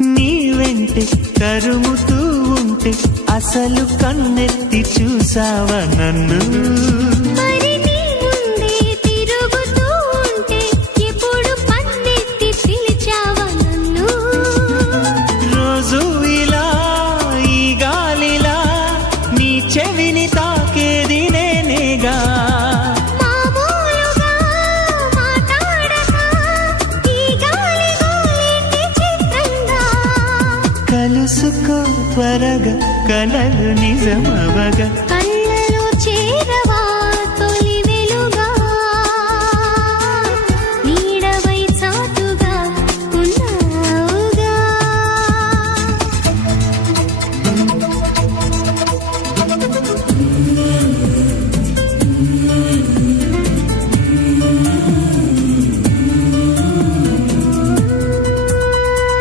నీ వెంటే తరుముతూ ఉంటే అసలు కన్నెత్తి చూసావా నన్ను? మరి నీ ముందే తిరుగుతూ ఉంటే ఎప్పుడు పన్నెత్తి పిలిచావా నన్ను? రోజు ఇలా ఈ గాలిలా నీ చెవిని తాకేది నేనేగా. మామూలుగా మాట్లాడక ఈ గాలి గోలేంటి చిత్రంగా. కలుసుకో త్వరగా కలలు నిజమవగా. కళ్ళలో చేరవా